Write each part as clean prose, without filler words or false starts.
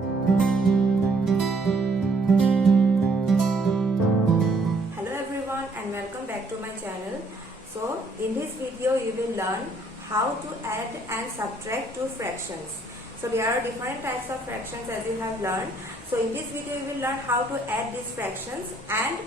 Hello everyone and welcome back to my channel. So in this video you will learn how to add and subtract two fractions. So there are different types of fractions as you have learned. So in this video you will learn how to add these fractions and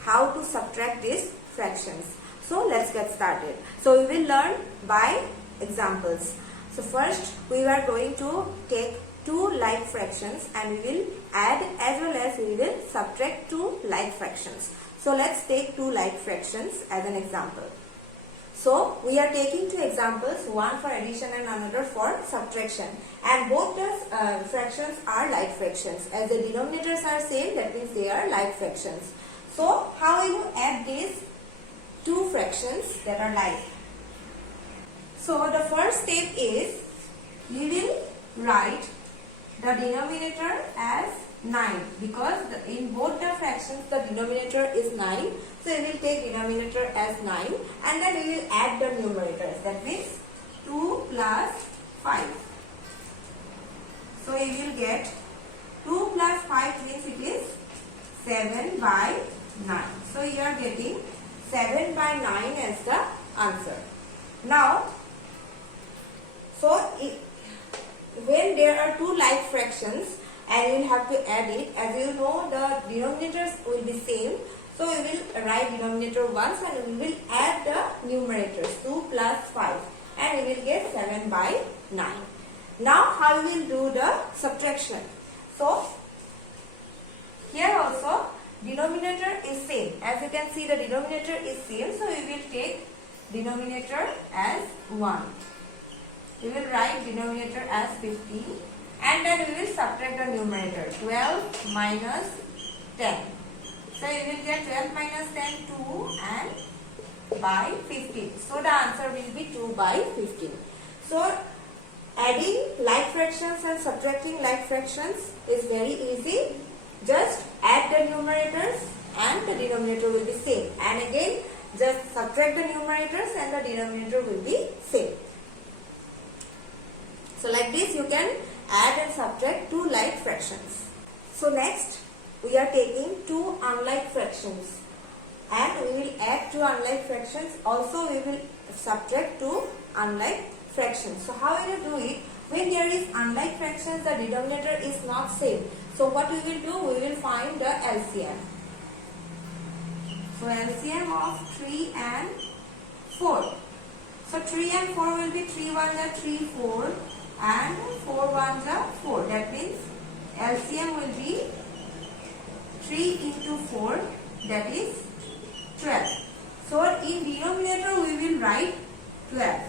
how to subtract these fractions. So let's get started. So we will learn by examples. So first we are going to take two like fractions and we will add as well as we will subtract two like fractions. So let's take two like fractions as an example. So we are taking two examples, one for addition and another for subtraction, and both the fractions are like fractions. As the denominators are same, that means they are like fractions. So how we will add these two fractions that are like? So the first step is we will write the denominator as 9 because in both the fractions the denominator is 9. So we will take denominator as 9 and then we will add the numerators, that means 2 plus 5. So we will get 2 plus 5 means it is 7 by 9. So you are getting 7 by 9 as the answer. Now, when there are two like fractions and you will have to add it, as you know the denominators will be same. So we will write denominator once and we will add the numerators 2 plus 5 and we will get 7 by 9. Now how we will do the subtraction? So here also denominator is same. As you can see the denominator is same, so we will take denominator as 1. We will write denominator as 15 and then we will subtract the numerator 12 minus 10. So we will get 12 minus 10 2 and by 15. So the answer will be 2 by 15. So adding like fractions and subtracting like fractions is very easy. Just add the numerators and the denominator will be same. And again just subtract the numerators and the denominator will be same. So like this you can add and subtract two like fractions. So next we are taking two unlike fractions and we will add two unlike fractions. Also we will subtract two unlike fractions. So how we will do it? When there is unlike fractions, the denominator is not same. So what we will do? We will find the LCM. So LCM of 3 and 4. So 3 and 4 will be 3 1s are 3 4 and 4 1s are 4. That means LCM will be 3 into 4, that is 12. So in denominator we will write 12.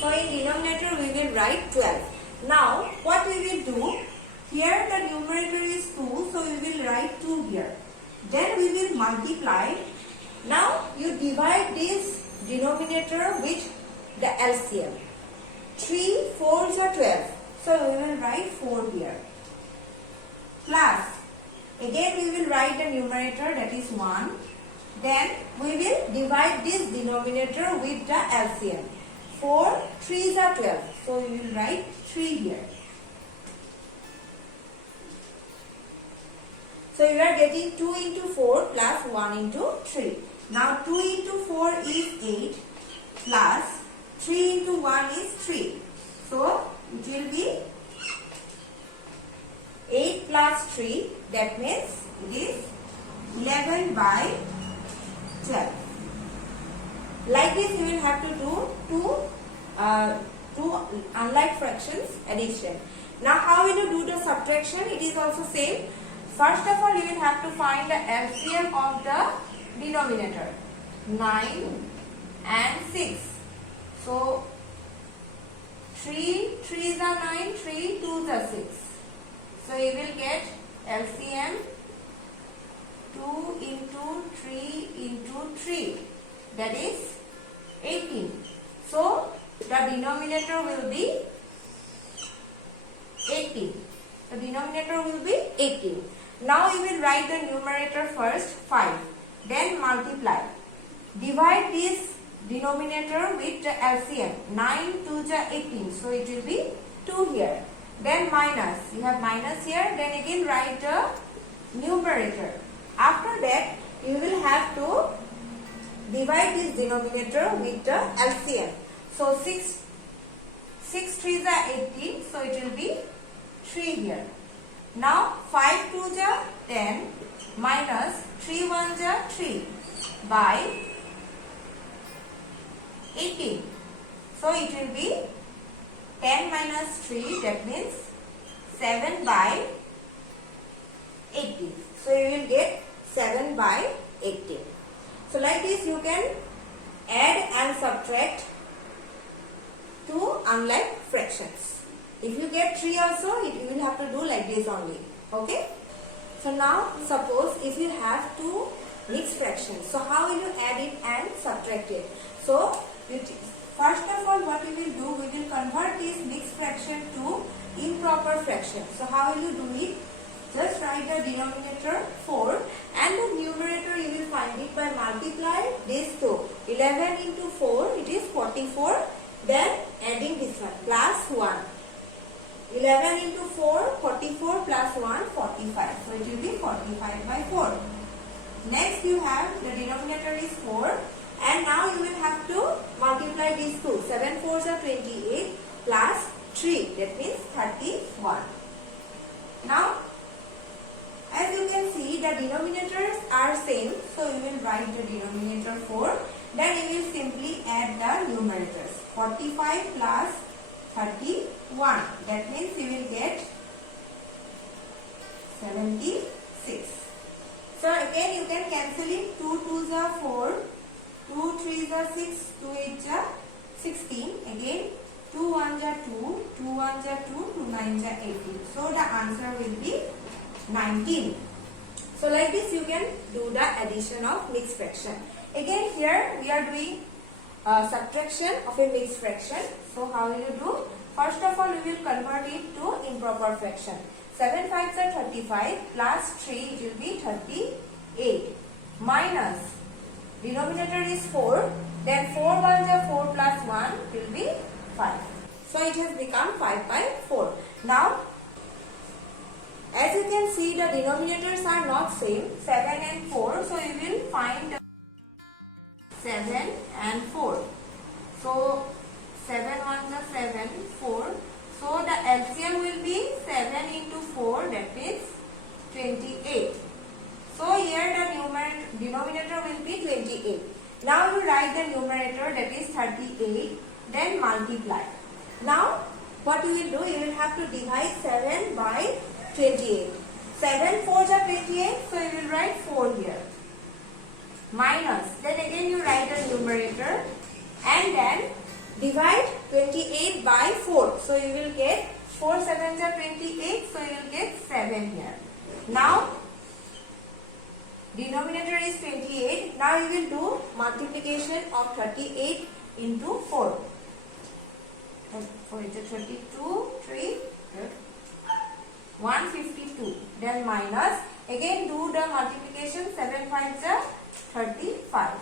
So in denominator we will write 12. Now what we will do? Here the numerator is 2, so we will write 2 here. Then we will multiply. Now you divide this denominator with the LCM. 3 4s are 12. So we will write 4 here. Plus, again we will write the numerator, that is 1. Then we will divide this denominator with the LCM. 4 3s are 12. So we will write 3 here. So you are getting 2 into 4 plus 1 into 3. Now 2 into 4 is 8 plus 3 into 1 is 3. So it will be 8 plus 3, that means it is 11 by 12. Like this you will have to do two unlike fractions addition. Now how will you do the subtraction? It is also same. First of all, you will have to find the LCM of the denominator. 9 and 6. So 3 3s are 9, 3 2s are 6. So you will get LCM 2 into 3 into 3. That is 18. So the denominator will be 18. The denominator will be 18. Now you will write the numerator first 5. Then multiply. Divide this denominator with the LCM. 9 2 is 18. So it will be 2 here. Then minus. You have minus here. Then again write the numerator. After that, you will have to divide this denominator with the LCM. So 6 3 is 18. So it will be 3 here. Now 5 2 is 10 minus 3 1 is 3 by 18. So it will be 10 minus 3, that means 7 by 18. So you will get 7 by 18. So like this you can add and subtract two unlike fractions. If you get 3 also, you will have to do like this only. Okay. So now suppose if you have two mixed fractions, so how will you add it and subtract it? So first of all, what we will do, we will convert this mixed fraction to improper fraction. So how will you do it? Just write the denominator 4 and the numerator you will find it by multiply these two. 11 into 4, it is 44. Then adding this one plus 1. 11 into 4, 44 plus 1, 45. So it will be 45 by 4. Next you have the denominator is 4. And now you will have to multiply these two. 7 4s are 28 plus 3. That means 31. Now, as you can see, the denominators are same. So you will write the denominator 4. Then you will simply add the numerators. 45 plus 31. That means you will get 76. So again you can cancel it. 2 2s are 4. 2 3s are 6, 2 8s are 16. Again 2 1s are 2, 2 1s are 2, 2 9s are 18. So the answer will be 19. So like this you can do the addition of mixed fraction. Again here we are doing subtraction of a mixed fraction. So how will you do? First of all we will convert it to improper fraction. 7 5s are 35 plus 3 it will be 38 minus denominator is 4, then 4 1s are 4 plus 1 will be 5. So it has become 5 by 4. Now, as you can see the denominators are not same, 7 and 4. So you will find 7 and 4. So 7 1s are 7, 4. So the LCM will be 7 into 4, that means 28. So here the denominator will be 28. Now you write the numerator, that is 38, then multiply. Now what you will do, you will have to divide 7 by 28. 7 4s are 28, so you will write 4 here. Minus, then again you write the numerator and then divide 28 by 4. So you will get 4 7s are 28, so you will get 7 here. Now denominator is 28. Now you will do multiplication of 38 into 4. So it is 32, 3, 152. Then minus, again do the multiplication, 7 5s are 35.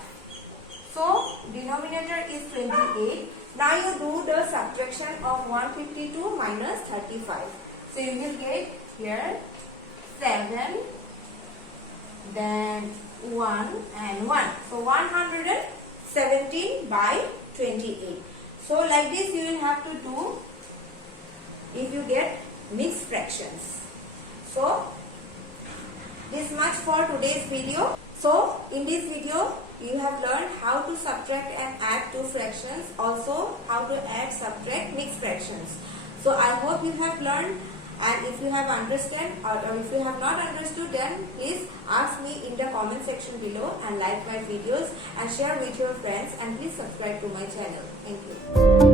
So denominator is 28. Now you do the subtraction of 152 minus 35. So you will get here 7, then 1 and 1. So 117 by 28. So like this you will have to do if you get mixed fractions. So this much for today's video. So in this video you have learned how to subtract and add two fractions, also how to add, subtract mixed fractions. So I hope you have learned, and if you have understood or if you have not understood, then please ask me in the comment section below, and like my videos and share with your friends, and please subscribe to my channel. Thank you.